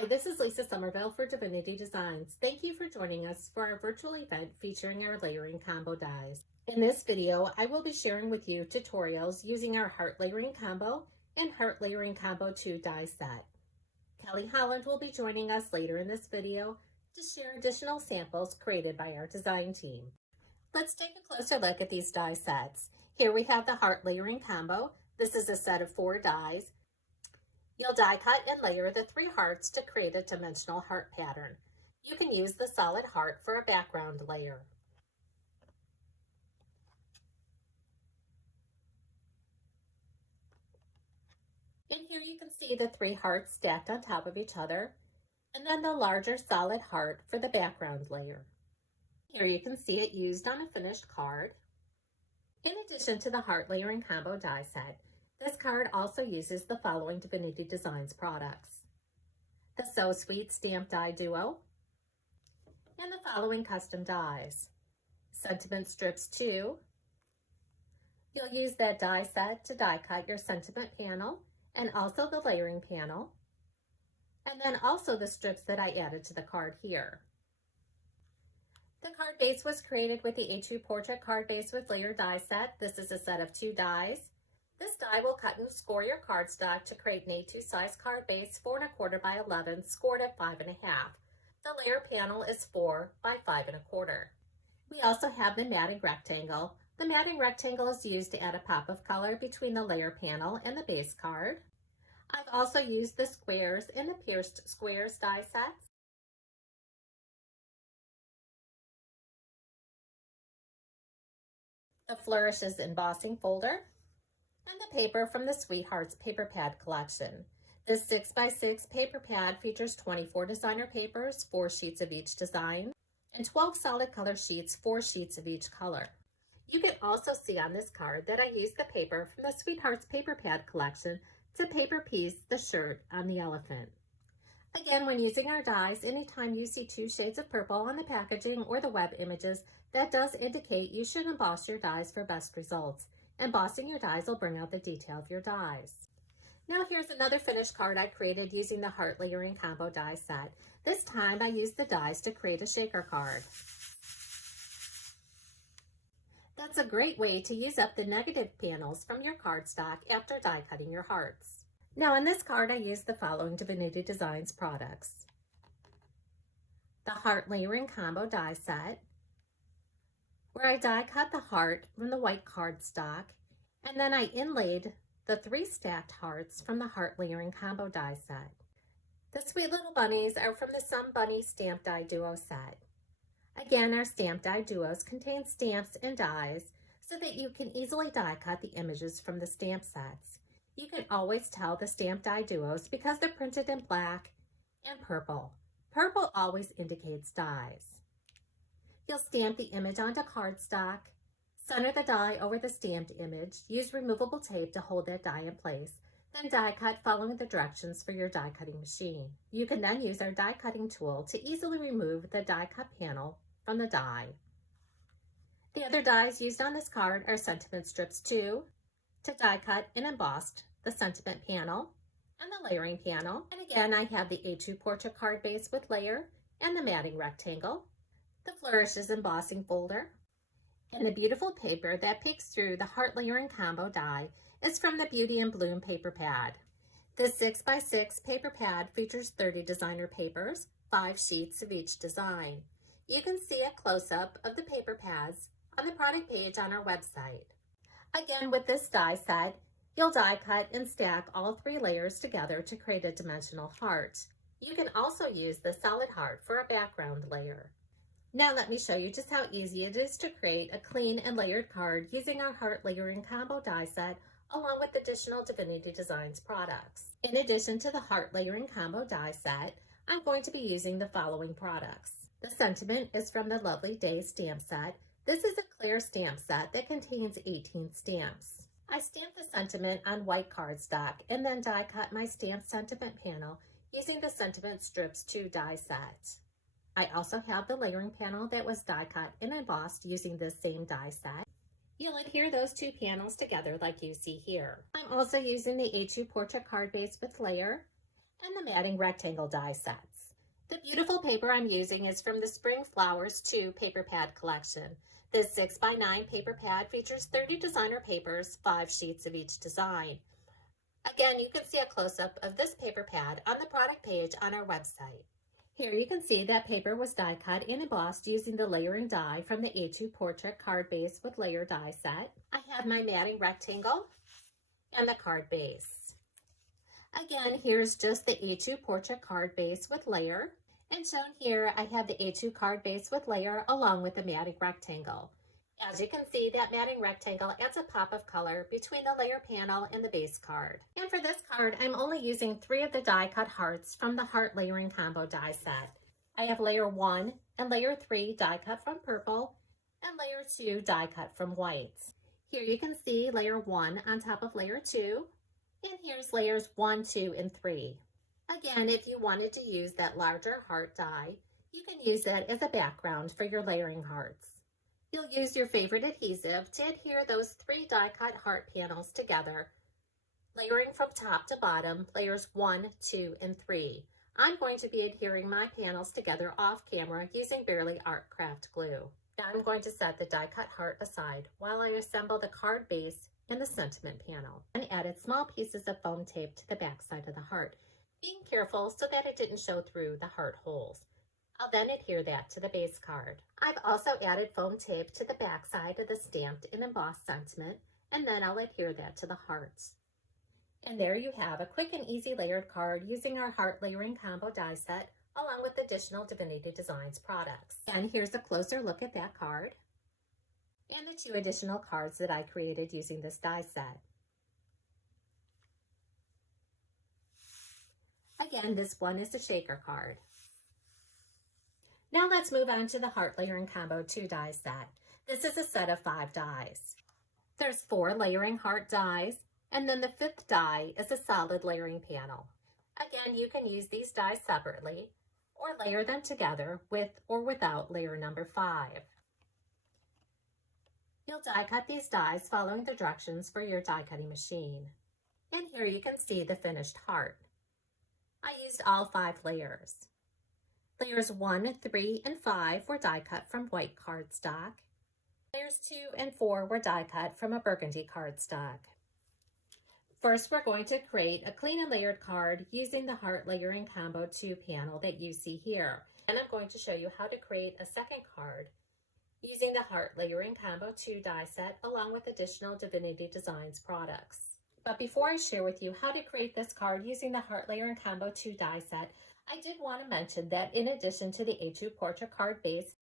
Hi, this is Lisa Somerville for Divinity Designs. Thank you for joining us for our virtual event featuring our layering combo dies. In this video, I will be sharing with you tutorials using our Heart Layering Combo and Heart Layering Combo 2 die set. Kelly Holland will be joining us later in this video to share additional samples created by our design team. Let's take a closer look at these die sets. Here we have the Heart Layering Combo. This is a set of 4 dies. You'll die cut and layer the 3 hearts to create a dimensional heart pattern. You can use the solid heart for a background layer. And here you can see the 3 hearts stacked on top of each other, and then the larger solid heart for the background layer. Here you can see it used on a finished card. In addition to the Heart Layering Combo die set, this card also uses the following Divinity Designs products: the So Sweet Stamp Die Duo, and the following custom dies: Sentiment Strips 2. You'll use that die set to die cut your sentiment panel and also the layering panel, and then also the strips that I added to the card here. The card base was created with the A2 Portrait Card Base with Layer die set. This is a set of 2 dies. This die will cut and score your cardstock to create an A2 size card base 4 1/4 by 11, scored at 5 1/2. The layer panel is 4 by 5 1/4. We also have the matting rectangle. The matting rectangle is used to add a pop of color between the layer panel and the base card. I've also used the squares in the Pierced Squares die sets. The Flourishes embossing folder, and the paper from the Sweethearts paper pad collection. This 6x6 paper pad features 24 designer papers, 4 sheets of each design, and 12 solid color sheets, 4 sheets of each color. You can also see on this card that I used the paper from the Sweethearts paper pad collection to paper piece the shirt on the elephant. Again, when using our dies, anytime you see 2 shades of purple on the packaging or the web images, that does indicate you should emboss your dies for best results. Embossing your dies will bring out the detail of your dies. Now here's another finished card I created using the Heart Layering Combo die set. This time I used the dies to create a shaker card. That's a great way to use up the negative panels from your cardstock after die cutting your hearts. Now in this card I used the following Divinity Designs products: the Heart Layering Combo die set, where I die cut the heart from the white cardstock, and then I inlaid the 3 stacked hearts from the Heart Layering Combo die set. The sweet little bunnies are from the Some Bunny Stamp Die Duo set. Again, our Stamp Die Duos contain stamps and dies so that you can easily die cut the images from the stamp sets. You can always tell the Stamp Die Duos because they're printed in black and purple. Purple always indicates dies. You'll stamp the image onto cardstock, center the die over the stamped image, use removable tape to hold that die in place, then die cut following the directions for your die cutting machine. You can then use our die cutting tool to easily remove the die cut panel from the die. The other dies used on this card are Sentiment Strips 2 to die cut and embossed the sentiment panel and the layering panel. And again, I have the A2 Portrait Card Base with layer and the matting rectangle, the Flourishes embossing folder, and the beautiful paper that peeks through the Heart Layering Combo die is from the Beauty and Bloom paper pad. This 6x6 paper pad features 30 designer papers, 5 sheets of each design. You can see a close-up of the paper pads on the product page on our website. Again, with this die set, you'll die cut and stack all 3 layers together to create a dimensional heart. You can also use the solid heart for a background layer. Now let me show you just how easy it is to create a clean and layered card using our Heart Layering Combo die set along with additional Divinity Designs products. In addition to the Heart Layering Combo die set, I'm going to be using the following products. The Sentiment is from the Lovely Day stamp set. This is a clear stamp set that contains 18 stamps. I stamped the sentiment on white cardstock and then die cut my stamped sentiment panel using the Sentiment Strips 2 die set. I also have the layering panel that was die cut and embossed using this same die set. You'll adhere those 2 panels together like you see here. I'm also using the A2 Portrait Card Base with layer, and the matting rectangle die sets. The beautiful paper I'm using is from the Spring Flowers 2 paper pad collection. This 6x9 paper pad features 30 designer papers, 5 sheets of each design. Again, you can see a close-up of this paper pad on the product page on our website. Here you can see that paper was die cut and embossed using the layering die from the A2 Portrait card base with layer die set. I have my matting rectangle and the card base. Again, here's just the A2 Portrait card base with layer. And shown here, I have the A2 card base with layer along with the matting rectangle. As you can see, that matting rectangle adds a pop of color between the layer panel and the base card. And for this card, I'm only using 3 of the die cut hearts from the Heart Layering Combo die set. I have layer 1 and layer 3 die cut from purple and layer 2 die cut from white. Here you can see layer 1 on top of layer 2, and here's layers 1, 2, and 3. Again, if you wanted to use that larger heart die, you can use that as a background for your layering hearts. You'll use your favorite adhesive to adhere those 3 die-cut heart panels together, layering from top to bottom, layers 1, 2, and 3. I'm going to be adhering my panels together off camera using Barely Art Craft glue. Now I'm going to set the die-cut heart aside while I assemble the card base and the sentiment panel, and added small pieces of foam tape to the back side of the heart, being careful so that it didn't show through the heart holes. I'll then adhere that to the base card. I've also added foam tape to the back side of the stamped and embossed sentiment, and then I'll adhere that to the hearts. And there you have a quick and easy layered card using our Heart Layering Combo die set along with additional Divinity Designs products. And here's a closer look at that card and the 2 additional cards that I created using this die set. Again, this one is a shaker card. Now let's move on to the Heart Layering Combo 2 die set. This is a set of 5 dies. There's 4 layering heart dies, and then the 5th die is a solid layering panel. Again, you can use these dies separately or layer them together with or without layer number 5. You'll die cut these dies following the directions for your die cutting machine. And here you can see the finished heart. I used all 5 layers. Layers 1, 3, and 5 were die cut from white cardstock. Layers 2 and 4 were die cut from a burgundy cardstock. First, we're going to create a clean and layered card using the Heart Layering Combo 2 panel that you see here. And I'm going to show you how to create a second card using the Heart Layering Combo 2 die set along with additional Divinity Designs products. But before I share with you how to create this card using the Heart Layering Combo 2 die set, I did want to mention that in addition to the A2 Portrait card base,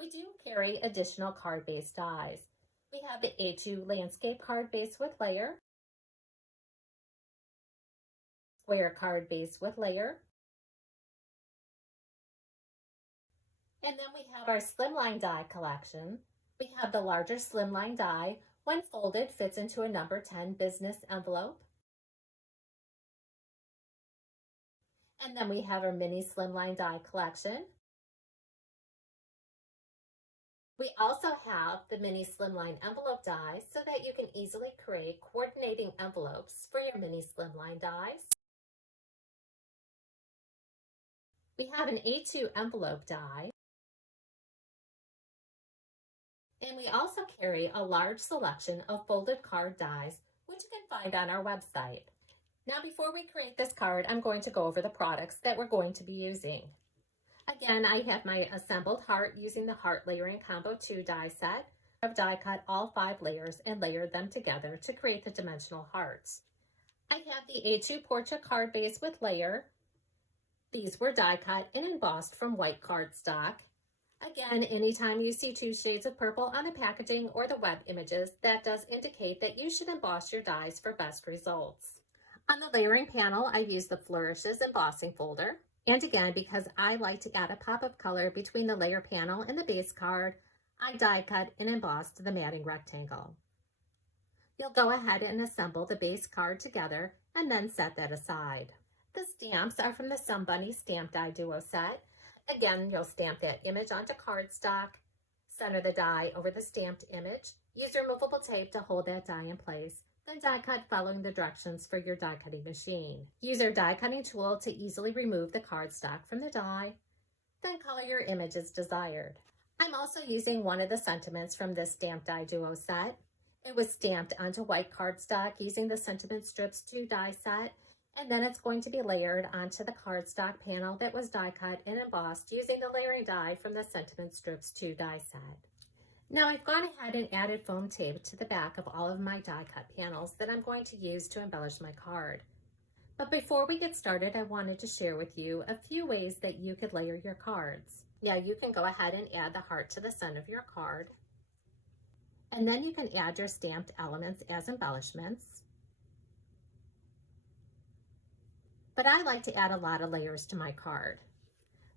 we do carry additional card base dies. We have the A2 Landscape card base with layer, Square card base with layer, and then we have our Slimline die collection. We have the larger Slimline die, when folded, fits into a number 10 business envelope. And then we have our mini Slimline die collection. We also have the mini Slimline envelope dies so that you can easily create coordinating envelopes for your mini Slimline dies. We have an A2 envelope die. And we also carry a large selection of folded card dies, which you can find on our website. Now, before we create this card, I'm going to go over the products that we're going to be using. Again, I have my assembled heart using the Heart Layering Combo 2 die set. I've die cut all 5 layers and layered them together to create the dimensional hearts. I have the A2 Portrait card base with layer. These were die cut and embossed from white cardstock. Again, anytime you see 2 shades of purple on the packaging or the web images, that does indicate that you should emboss your dies for best results. On the layering panel, I used the Flourishes embossing folder. And again, because I like to add a pop of color between the layer panel and the base card, I die cut and embossed the matting rectangle. You'll go ahead and assemble the base card together and then set that aside. The stamps are from the Some Bunny Stamp Die Duo set. Again, you'll stamp that image onto cardstock, center the die over the stamped image, use removable tape to hold that die in place, Then die cut following the directions for your die cutting machine. Use our die cutting tool to easily remove the cardstock from the die. Then color your image as desired. I'm also using one of the sentiments from this Stamp Die Duo set. It was stamped onto white cardstock using the Sentiment Strips 2 die set, and then it's going to be layered onto the cardstock panel that was die cut and embossed using the layering die from the Sentiment Strips 2 die set. Now I've gone ahead and added foam tape to the back of all of my die cut panels that I'm going to use to embellish my card. But before we get started, I wanted to share with you a few ways that you could layer your cards. Now you can go ahead and add the heart to the center of your card. And then you can add your stamped elements as embellishments. But I like to add a lot of layers to my card.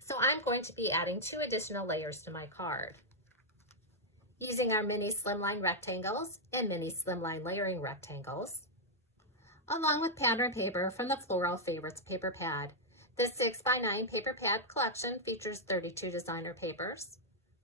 So I'm going to be adding 2 additional layers to my card. Using our mini slimline rectangles and mini slimline layering rectangles, along with pattern paper from the Floral Favorites paper pad. This 6x9 paper pad collection features 32 designer papers,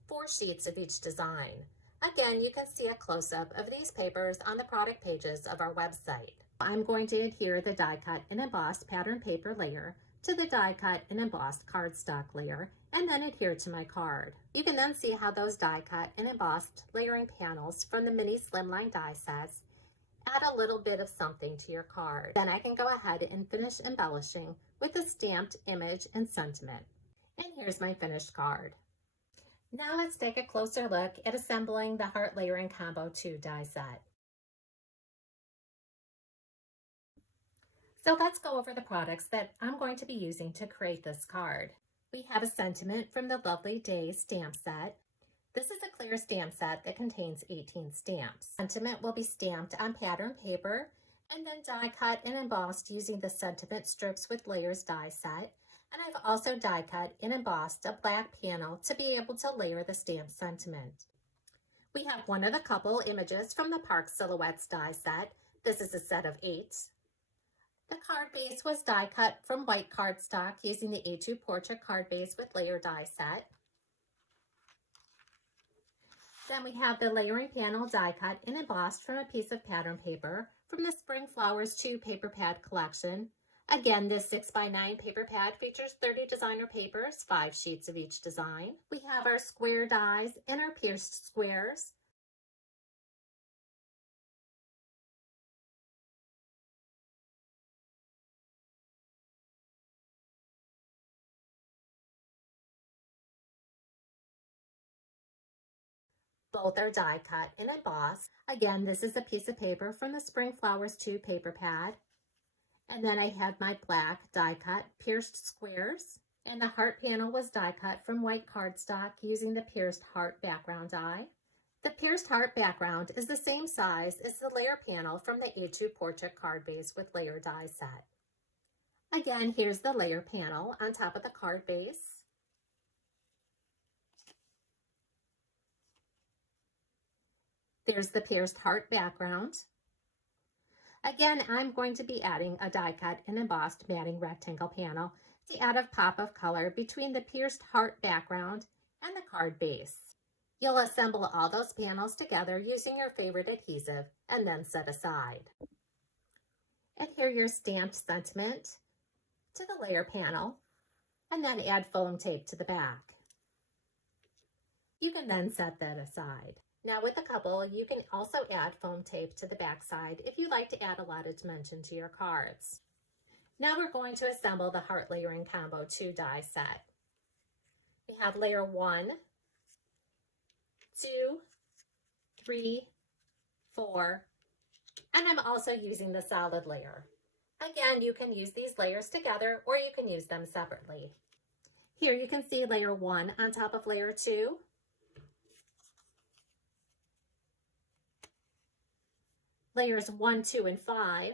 4 sheets of each design. Again, you can see a close-up of these papers on the product pages of our website. I'm going to adhere the die cut and embossed pattern paper layer to the die cut and embossed cardstock layer and then adhere to my card. You can then see how those die cut and embossed layering panels from the mini slimline die sets add a little bit of something to your card. Then I can go ahead and finish embellishing with a stamped image and sentiment. And here's my finished card. Now let's take a closer look at assembling the Heart Layering Combo 2 die set. So let's go over the products that I'm going to be using to create this card. We have a sentiment from the Lovely Day stamp set. This is a clear stamp set that contains 18 stamps. Sentiment will be stamped on pattern paper and then die cut and embossed using the Sentiment Strips with Layers die set. And I've also die cut and embossed a black panel to be able to layer the stamped sentiment. We have one of the couple images from the Park Silhouettes die set. This is a set of 8. The card base was die cut from white cardstock using the A2 Portrait card base with layer die set. Then we have the layering panel die cut and embossed from a piece of pattern paper from the Spring Flowers 2 paper pad collection. Again, this 6x9 paper pad features 30 designer papers, 5 sheets of each design. We have our square dies and our pierced squares. Both are die cut and embossed. Again, this is a piece of paper from the Spring Flowers 2 paper pad. And then I have my black die cut pierced squares. And the heart panel was die cut from white cardstock using the pierced heart background die. The pierced heart background is the same size as the layer panel from the A2 Portrait card base with layer die set. Again, here's the layer panel on top of the card base. There's the pierced heart background. Again, I'm going to be adding a die cut and embossed matting rectangle panel to add a pop of color between the pierced heart background and the card base. You'll assemble all those panels together using your favorite adhesive and then set aside. Adhere your stamped sentiment to the layer panel and then add foam tape to the back. You can then set that aside. Now with a couple, you can also add foam tape to the back side if you like to add a lot of dimension to your cards. Now we're going to assemble the Heart Layering Combo 2 die set. We have layer 1, 2, 3, 4, and I'm also using the solid layer. Again, you can use these layers together or you can use them separately. Here you can see layer 1 on top of layer 2. Layers 1, 2, and 5.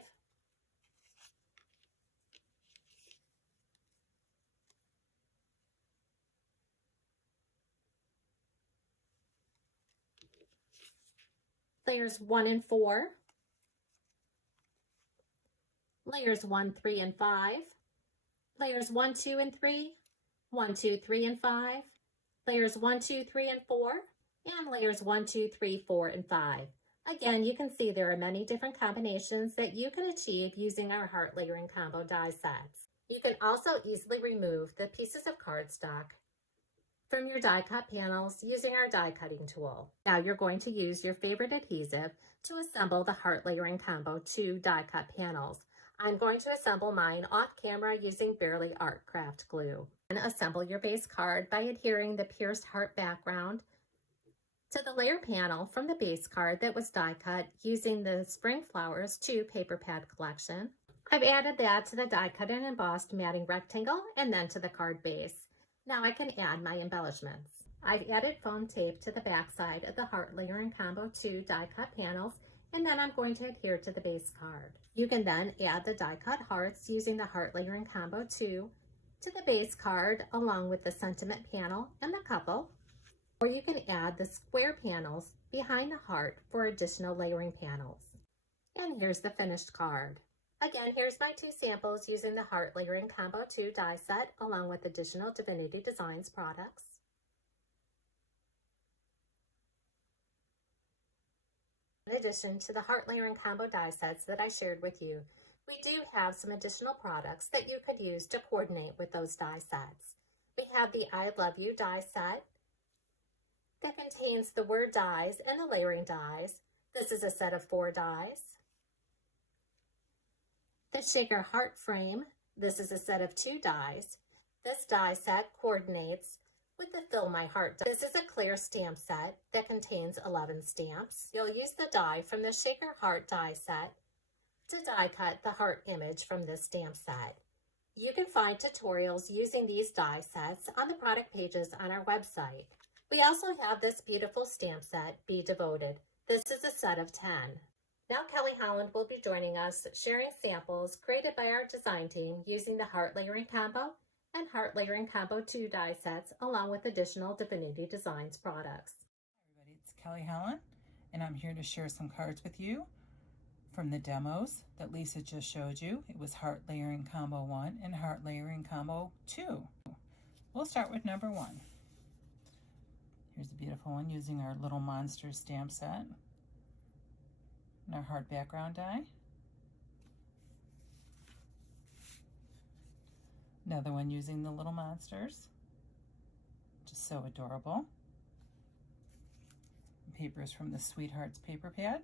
Layers 1 and 4. Layers 1, 3, and 5. Layers 1, 2, and 3. 1, 2, 3, and 5. Layers 1, 2, 3, and 4. And layers 1, 2, 3, 4, and 5. Again, you can see there are many different combinations that you can achieve using our heart layering combo die sets. You can also easily remove the pieces of cardstock from your die cut panels using our die cutting tool. Now you're going to use your favorite adhesive to assemble the heart layering combo 2 die cut panels. I'm going to assemble mine off camera using Barely Art Craft glue. And assemble your base card by adhering the pierced heart background to the layer panel from the base card that was die cut using the Spring Flowers 2 paper pad collection. I've added that to the die cut and embossed matting rectangle and then to the card base. Now I can add my embellishments. I've added foam tape to the back side of the heart layering combo 2 die cut panels, and then I'm going to adhere to the base card. You can then add the die cut hearts using the heart layering combo 2 to the base card along with the sentiment panel and the couple, or you can add the square panels behind the heart for additional layering panels. And here's the finished card. Again, here's my 2 samples using the Heart Layering Combo 2 die set along with additional Divinity Designs products. In addition to the Heart Layering Combo die sets that I shared with you, we do have some additional products that you could use to coordinate with those die sets. We have the I Love You die set that contains the word dies and the layering dies. This is a set of 4 dies. The Shaker Heart Frame, this is a set of 2 dies. This die set coordinates with the Fill My Heart die. This is a clear stamp set that contains 11 stamps. You'll use the die from the Shaker Heart die set to die cut the heart image from this stamp set. You can find tutorials using these die sets on the product pages on our website. We also have this beautiful stamp set, Be Devoted. This is a set of 10. Now Kelly Holland will be joining us sharing samples created by our design team using the Heart Layering Combo and Heart Layering Combo 2 die sets along with additional Divinity Designs products. Hi everybody, it's Kelly Holland and I'm here to share some cards with you from the demos that Lisa just showed you. It was Heart Layering Combo 1 and Heart Layering Combo 2. We'll start with number 1. Here's a beautiful one using our Little Monsters stamp set. And our heart background die. Another one using the Little Monsters. Just so adorable. Papers from the Sweethearts paper pad.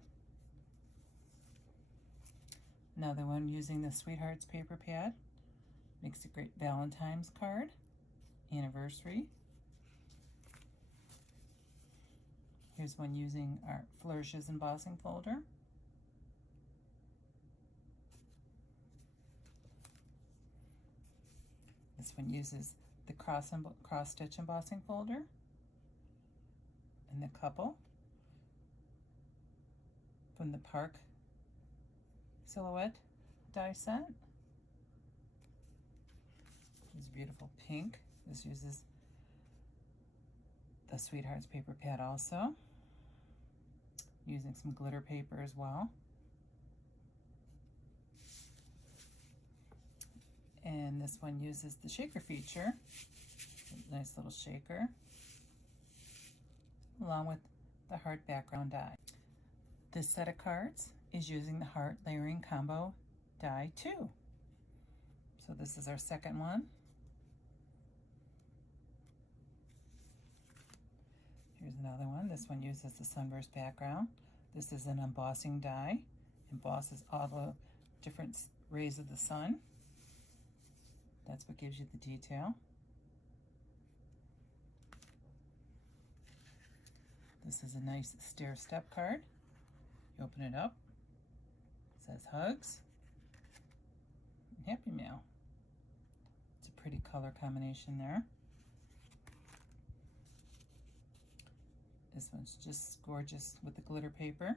Another one using the Sweethearts paper pad. Makes a great Valentine's card. Anniversary. Here's one using our Flourishes embossing folder. This one uses the cross stitch embossing folder and the couple from the Park Silhouette die set. This is beautiful pink. This uses the Sweethearts paper pad also, using some glitter paper as well. And this one uses the shaker feature, a nice little shaker, along with the heart background die. This set of cards is using the Heart Layering Combo die 2. So this is our second one. Here's another one. This one uses the sunburst background. This is an embossing die. Embosses all the different rays of the sun. That's what gives you the detail. This is a nice stair step card. You open it up. It says Hugs and Happy Mail. It's a pretty color combination there. This one's just gorgeous with the glitter paper.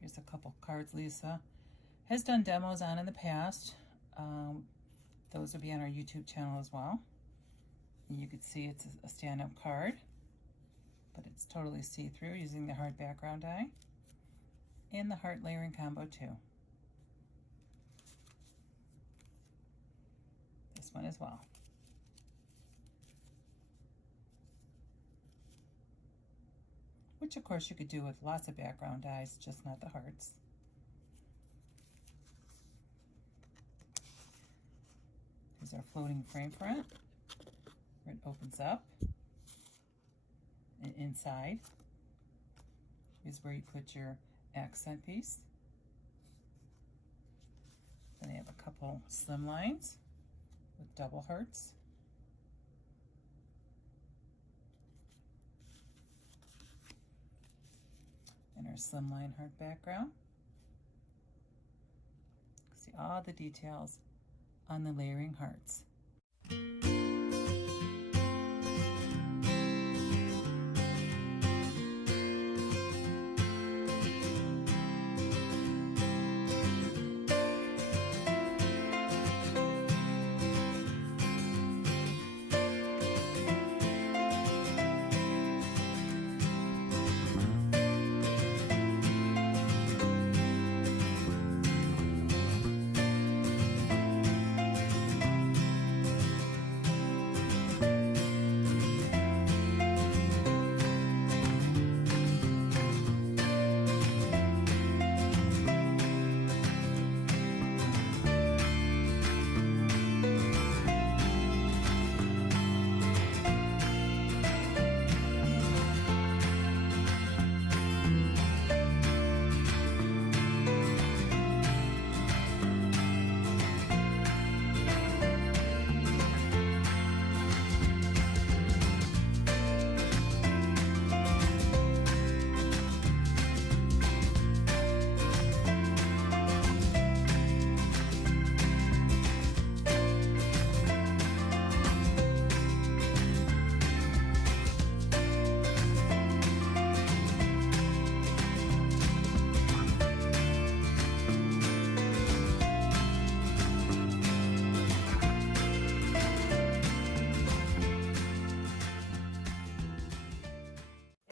Here's a couple cards Lisa has done demos on in the past. Those will be on our YouTube channel as well. And you can see it's a stand-up card, but it's totally see-through using the heart background die and the Heart Layering Combo 2. This one as well. which of course you could do with lots of background dies, just not the hearts. Here's our floating frame front, where it opens up, and inside is where you put your accent piece. Then I have a couple slim lines with double hearts. And our slimline heart background. See all the details on the layering hearts.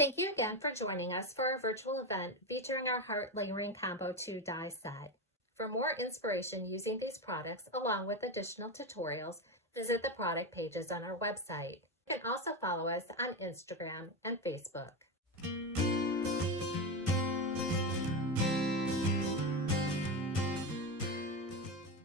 Thank you again for joining us for our virtual event featuring our Heart Layering Combo 2 die set. For more inspiration using these products along with additional tutorials, visit the product pages on our website. You can also follow us on Instagram and Facebook.